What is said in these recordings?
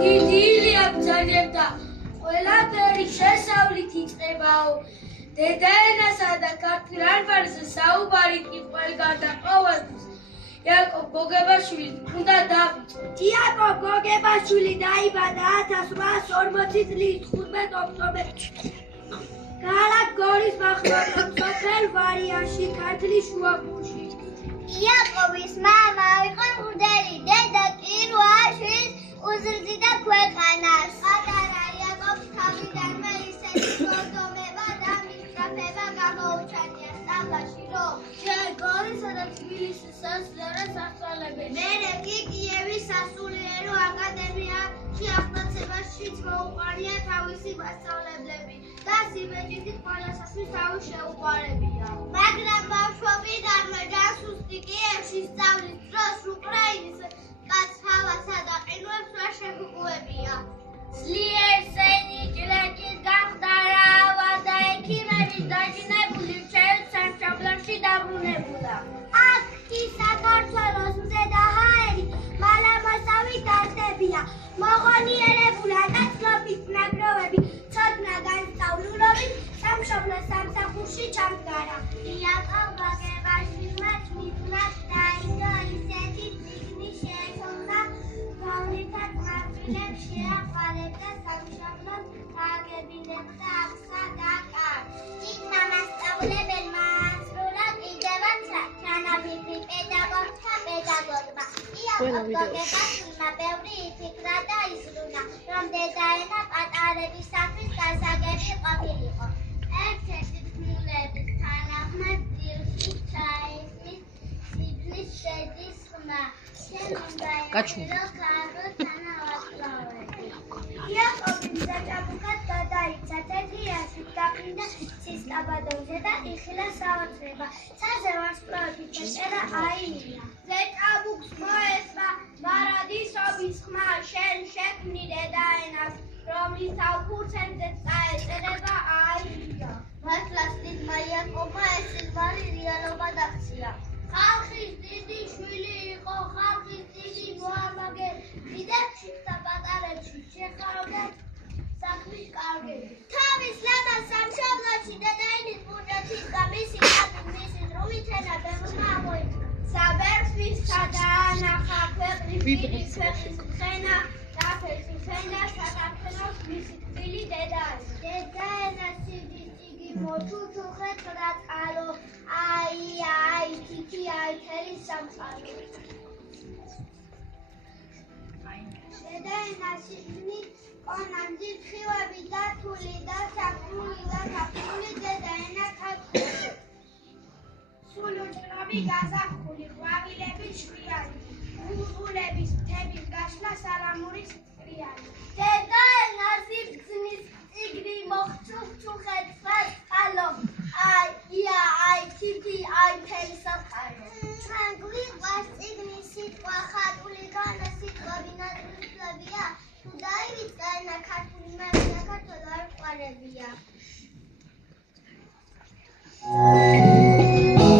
დიდილია ბრძანებდა, ყველაფერი შესავლით იწყებაო. დედაენასა და ქართულ ანბარზე საუბარი კი ყველგან და ყოველთვის. იაკობ გოგებაშვილი უნდა დავიწყო. იაკობ გოგებაშვილი დაიბადა 1840 წლის 15 ოქტომბერში. ქალაქ გორის მახლობელ სოფელ ვარიანში, ქართლის შუაგულში. იაკობის მამა იყო მღვდელი, დედა კი 8 შვილს უზრდიდა ქვეყანას. პატარა იაკობს თავიდანვე ისეთი გოდომება და მისწრაფება გამოუჩანია სწავლაში, რომ ჯერ გორისა და თბილისის სასულიერო სასწავლებელში. მერე კი კიევის სასულიერო აკადემიაში აღტაცებაშიც მოუყარია თავისი მასწავლებლები და სიბეჭდით ყველასათვის თავი შეუყვარებია. მაგრამ ბავშვობით აღმოჩნდა სუსტი კიევში სწავლის დროს უკრაინის კაც ჰავასა და ყინულებს ვერ შეგუებია. ძლიერ სენიჭლეთის გახდა რავა და ექიმების დაჟინებული რჩევით სამშობლოში დაბრუნებულა. აქ კი საქართველოს მზე და ჰაერი მალამასავი დარდებია. მოღონიერებულა და ცნობით ნაგროვები ცოდნა განსწავლულობით სამშობლო სამსახურში ჩამდგარა. იაკობ გოგებაშვილმა თვითონაც დაიწყო ისეთი წიგნი შეეცოდა, რომლითაც მარტვილებს შეაყვარებდა სამშობლოს თარგებინებდა აღსა და კარგს. წიგნმა მასწავლებელმა ასრულა კიდევაც ჩანაფიქრი პედაგოგთა პედაგოგმა. იაკობ გოგებაშვილმა ბევრი იფიქრა და იზრუნა, რომ დედაენა პატარებისათვის გასაგები ყოფილიყო. ერთ-ერთი თქმულების თანახმად ძილში ჩაისმის წიგნის შედის ხმა. შენ უნდა ეხრო კარგო თანავარსკვლავები. იაკობი მზაჭაბუკად გადაიცა, თეთრიასით დაფრინდა ცისკაბადონზე და იხილა საოცრება. ცაზე ვარსკვლავებით დაწერა აირია. ზეჭაბუკს მოესმა მარადისობის ხმა, შენ შექმნი დედაენას, რომლის ავკურცენზე წაეწერება აირია. მართლაც დიდმა იაკობმა ეს სიღმარი რეალობად აქცია. ხალხის დიდი შვილი იყო, ხალხის დიდი მოამაგე, დიდებში და პატარებში შეხარობდა საქმის კარგები. თავის ლამაზ სამშობლოში დედაენის ბუჯეტის და მისი ხატის მისი დრომით ენა ბევრმა ამოიწურა. საბერძნვის სადაანახა ქვეყნის დიდი ქვეყნის მხენა, დაფეს მხენა საქართველოს მისი თბილი დედაენა. დედაენას სიდის ციგი მოჩუჩუხეთ რა წყალო, აი თითი აი თელი სამყარო. დედაენას სიგნი კონანძი ხილები და თული და საკრული და საკრული დედაენა ქართული. სულუჭრობი გაზაფხული, ყვავილების შვიანი, ბულბულების მთების გაშლა სალამურის წრიანი. დედაენას სიგნის წიგნი მოხჩუხჩუხეთ რა წყალო, აი თითი აი თელი სამყარო. ჩვენ გვიყვარს წიგნის სიტყვა ხატული განა სიტყვები ნატრიულებია, თუ დაივიწყა ენა ქართული მე საქართველო არ ყვარებია. Thank you.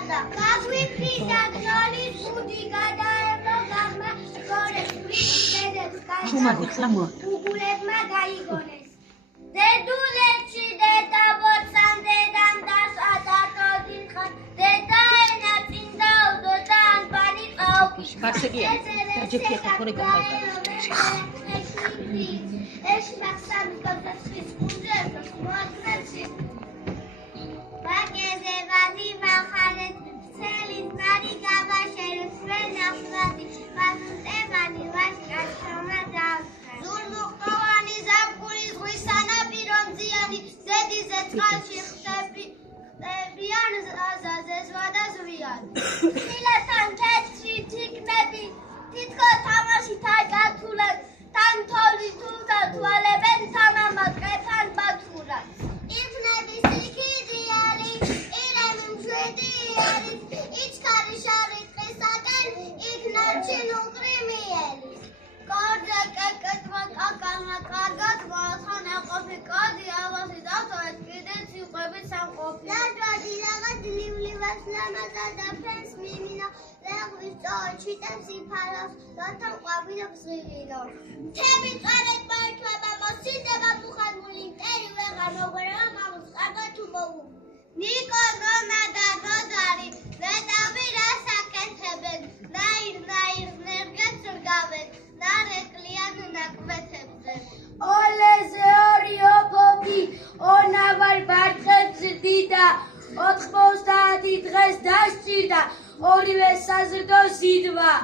გადა გაგვიფრი და გნოლის ბუდი გადაემო გაღმა გორეს ვრიდი დედებს გაიგონეს უგულებმა გაიგონეს დედულეთში დედა ბორცამ დედამ დასვა დატოდინ ხარ დედა ენა წინ დაუდო და ანბანი ყავკი ბარსეგია ჯექი ხორი ეს მაქსამი კონტექსტის კუნძულებს მოახერხე ბაგეზე ვადი მახარეთ ცელის მარი გაბაშერეს ვენახლადი მანტევანი ვაშკაშომა დავხა ზურმუყოვანი ზაფხული ზღვის სანაპირო მზიანი ზედიზე წყალში ხდებიან აზაზე ზღვა და ზვიანი ხილასთან თეთრი თიკნები თითქოს თამაშით აკათულან თან თოვლი თუ დათვალებენ თამამად ყეფან ბათურად იფნების იქიდი არის ირემი მშვიდი არის იჩქარი შარი ტყისაკენ იქნარჩი ნუყრიმი ელის კოძა კაკეთმა კაკალმა კარგად მოაცხან აყოფი კოდი ავასი დავთოვეთ კიდეც იყვებით სამყოფი ლადვადი რაღაც ლივლივას ლამაზა და ფენს მიმინო ლეღვის წოჩი და სიფარავს რათა ყვავილობს ღირილო მთები წარეთ მოითვება მოსინდება მუხანმული მტერი ვეღარ მოგვერება მამუს კარგად თუ მოუ ნიკო ნონა და როზარი ნეტავი რას აკეთებენ ნაირ ნერგებს რგავენ ნარეკლიან ნაკვეთებზე ოლეზე ორი ოფობი ონავარ ბარხებს დიდა 90 დღეს დასჭირდა ორივე საზრდო ზიდვა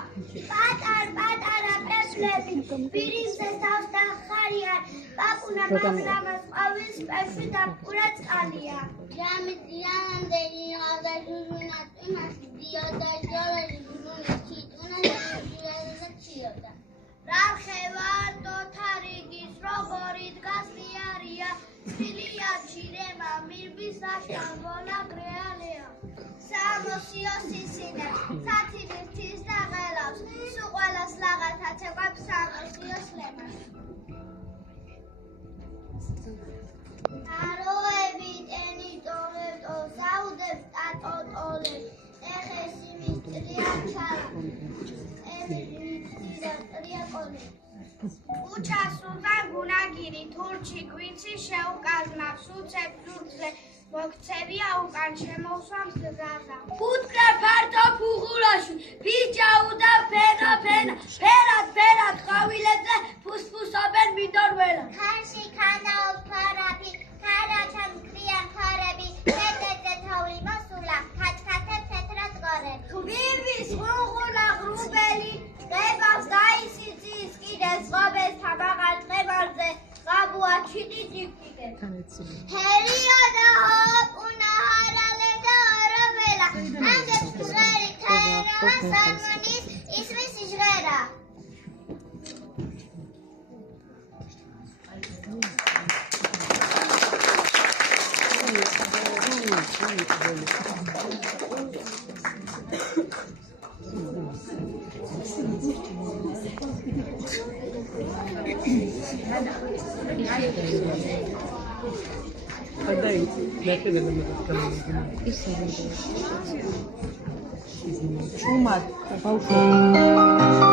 პატარ-პატარა პესლები პირიმზე თავს დახარიან პაპუნა მამრამას ყვავილს პეში დაფკურა წყალია ჟამიდიანამდენი ავდა ჟურუნა წვიმაში დიოდა ჟოლელი ჟურუნის ჩიტუნა და ჩიოდა რამხევარ დოთარიგის როგორი დგას იარია ცილია ჩირემა მირბის აშკარბოლა გრეალია სამოსიოსისინე სათიბირთის და ღელავს სულ ყველას ლაღათა ცეკვებს სამოსიოს ლემას აროები ტენი ტოლეტო საუდებს ტატოტოლებს ეხესი მისტრია ჩარა უჩა სულთან გუნაგირი თურჩი კვიცი შეუკაზნავს უცებ ზურგზე მოგცევია უკან შემოვსვამს გზაზე ფუტკრა ფართო ფუღურაში ფიჭაუდა ფენა ფერად ყვავილებზე ფუსფუსობენ მინდორველა ხარში ქანაობს ფარაფი ქარაჩან მკრიან ფარები თეთრ თავლი მოსულა ქათქათებ თეთრად გორები ღვივის ღუნღულა ღრუბელი ყებავს დაისიწის კიდეს ღობეს თაბაღალ ტყებალზე ღაბუა ჩიტი ჭიფტიკე ჰერია და ჰოპუნა ჰარალე და ოროველა ანგებს ჟღერი თეროა სალმონის ისმის ჟღერა ჩუმად ბავშვი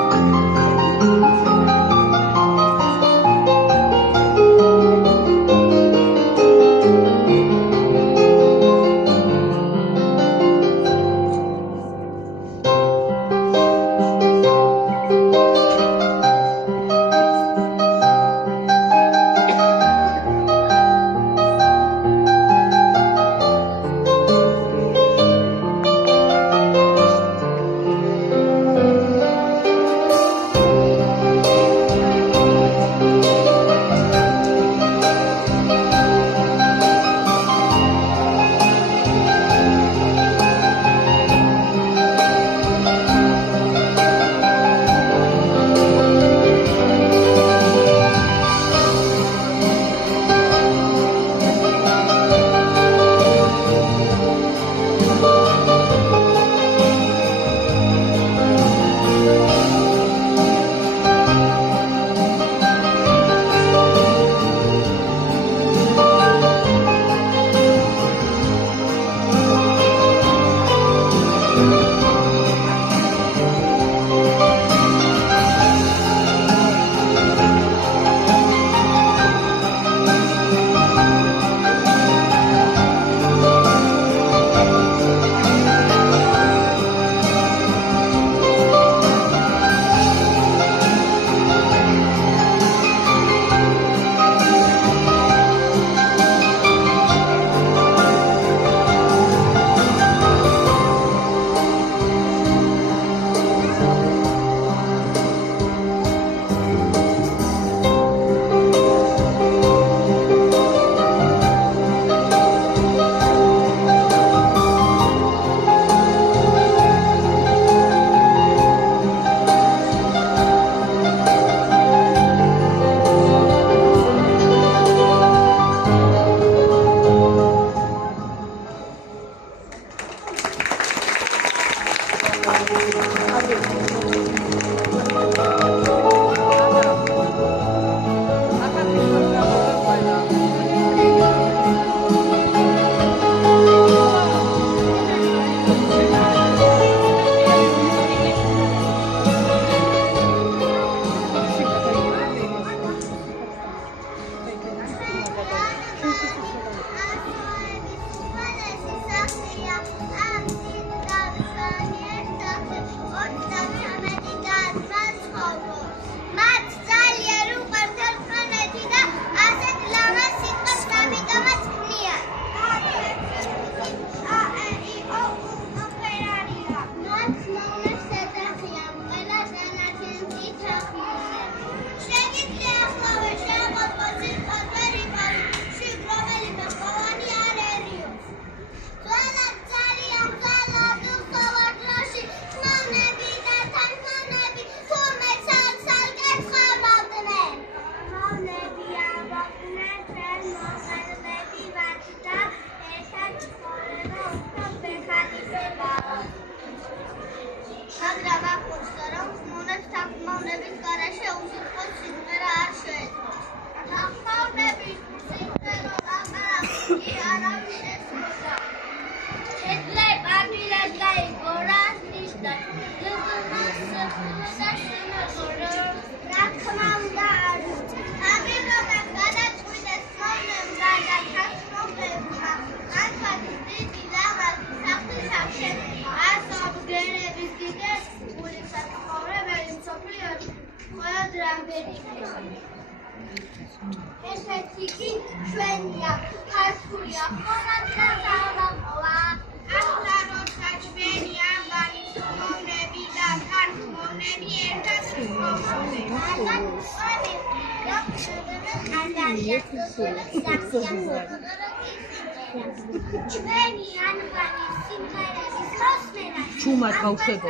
ჩუმად ბავშვებო.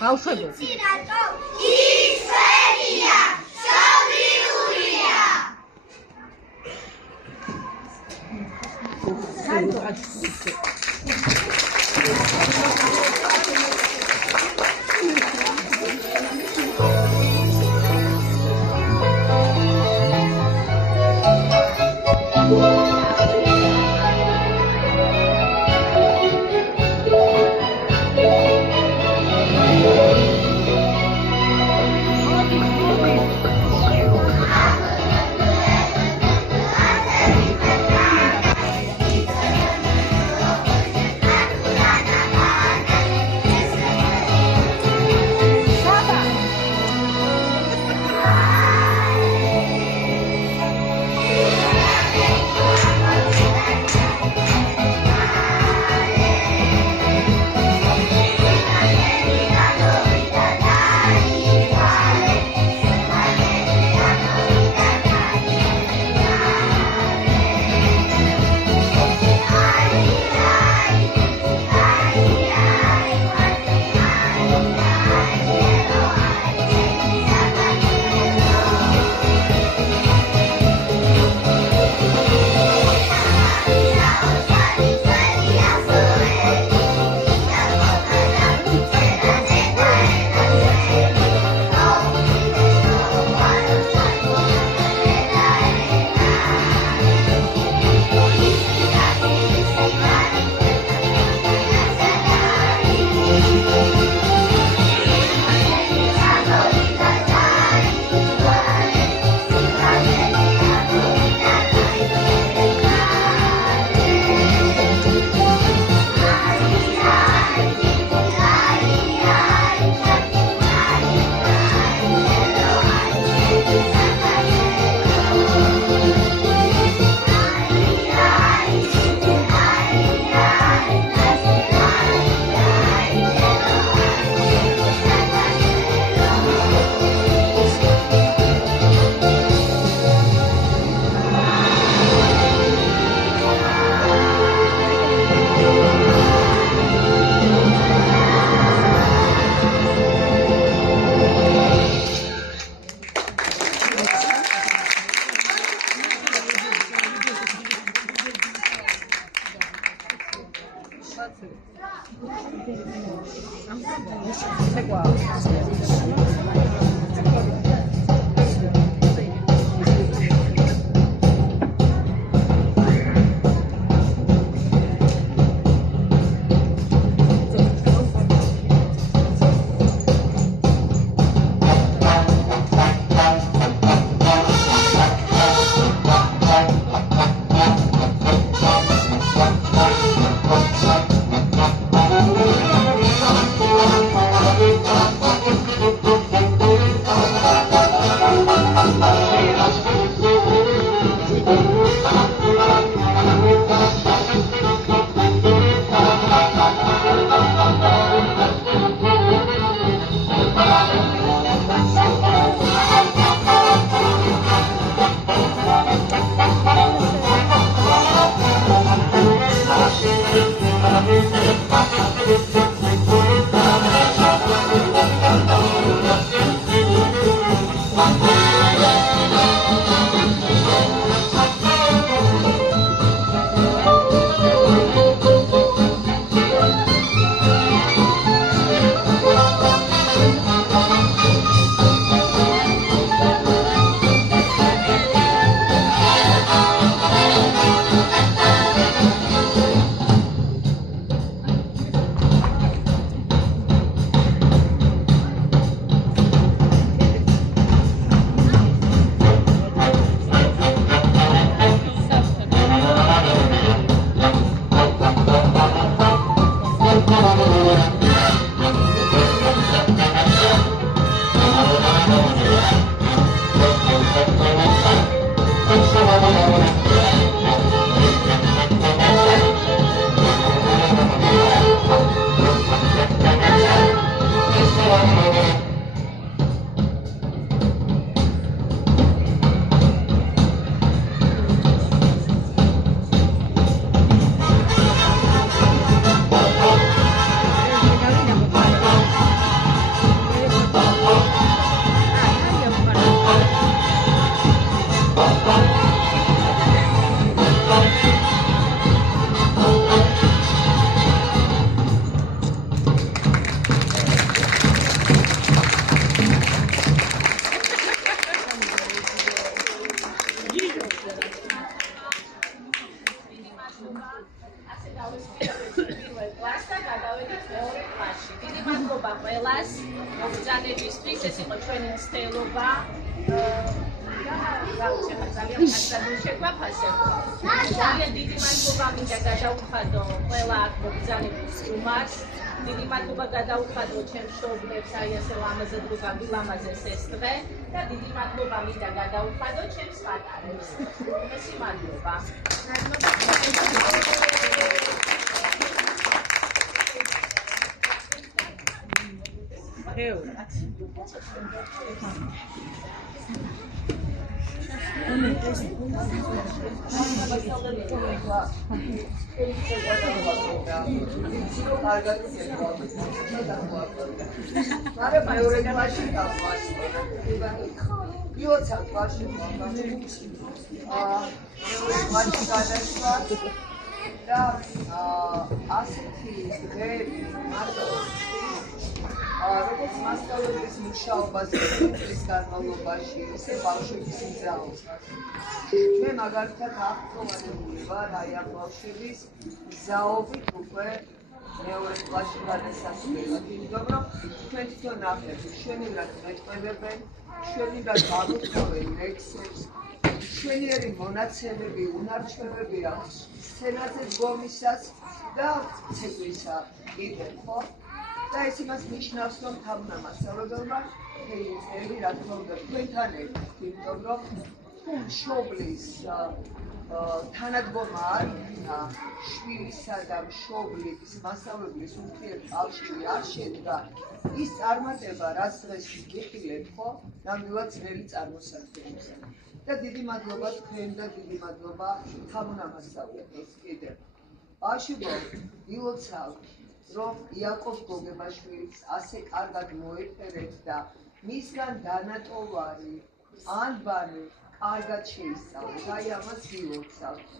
ბავშვებო. დიდი მადლობა გადაუხადო ჩემს მშობლებს, აი ასე ლამაზად რო გაგილამაზეს ეს დღე და დიდი მადლობა მინდა გადაუხადო ჩემს პატარებს. მესი მადლობა. როგორც მასწავლებლის მუშაობაზე წლის განმავლობაში, ისე ბავშვების მგზავრობას. მე მაგალითად აღწოვანებული ვარ აი ამ ბავშვების მგზავრობით უკვე მეორე კლასში გადასასვლელად. იმიტომ რომ თქვენ თვითონ ნახეთ, შვენივრად მეტყველებენ, შვენივრად ამოწმებენ ლექსებს, შვენიერი მონაცემები, უნარჩვებები აქვს სცენაზე დგომისას და ცეკვისა კიდევ, ხო? და ეს იმას ნიშნავს, რომ თავმა მასწავლებელმა მთელი წელი რა თქმა უნდა თქვენთან ერთად, იმიტომ რომ თუ მშობლის თანადგომა არ იქნა შვილისა და მშობლის მასწავლებლის ურთიერთკავშირი არ შედგა, ის წარმატება, რაც დღეს გიხილეთ, ხო, ნამდვილად ძნელი წარმოსადგენია. და დიდი მადლობა თქვენ და დიდი მადლობა თამუნა მასწავლებელს კიდევ. ბავშვებო, ვილოცავთ რომ იაკობ გოგებაშვილს ასე კარგად მოეფერეთ და მისგან დანატოვარი ანბანი კარგად შეისწავლეთ. აი ამას ვილოცავთ.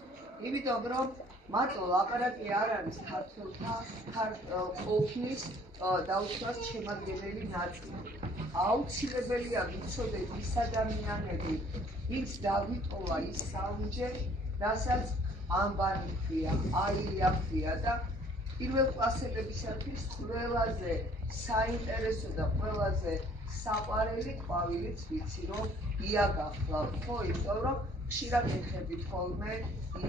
იმიტომ რომ მარტო ლაპარაკი არ არის ქართველთა ყოფნის დაუშვას შემადგენელი ნაწილი. აუცილებელია ვიცოდეთ ის ადამიანები, ვინც დაგვიტოვა ის საუნჯე, რასაც ამბანი ქვია, აილია ქვია და პირველ კლასელებისათვის ყველაზე საინტერესო და ყველაზე საყვარელი ყვავილიც ვიცი, რომ ია გახლავთ, ხო, იმიტომ რომ ხშირად ეხებით ხოლმე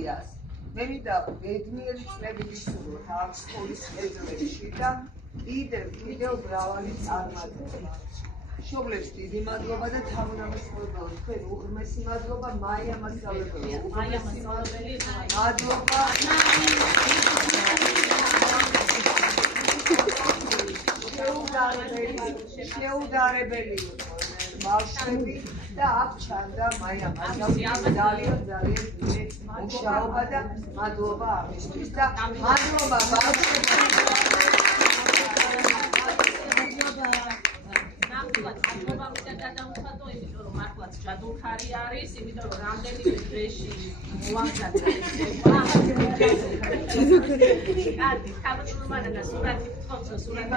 იას. მე მინდა ბედნიერი წლები ვისურვოთ ამ სკოლის კედლებში და კიდევ მრავალი წარმატება. მშობლებს დიდი მადლობა და თავმომსახურებელს თქვენ უღრმესი მადლობა მაია მასწავლებელს. მადლობა. შეუდარებელი ბავშვები და აქ ჩანდა მაია მასწავლებელი ძალიან დიდი მუშაობა და მადლობა ამისთვის და მადლობა ბავშვებო. მადლობა მინდა გადავხადო, იმიტომ რომ მართლაც ჯადოქარი არის, იმიტომ რომ რამდენიმე დღეში მოვაგზავნა. კარგი, თავმოყრა და სურათი თხოვს, სურათი.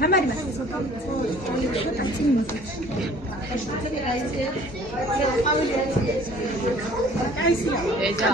თამარი მასე. ეჯა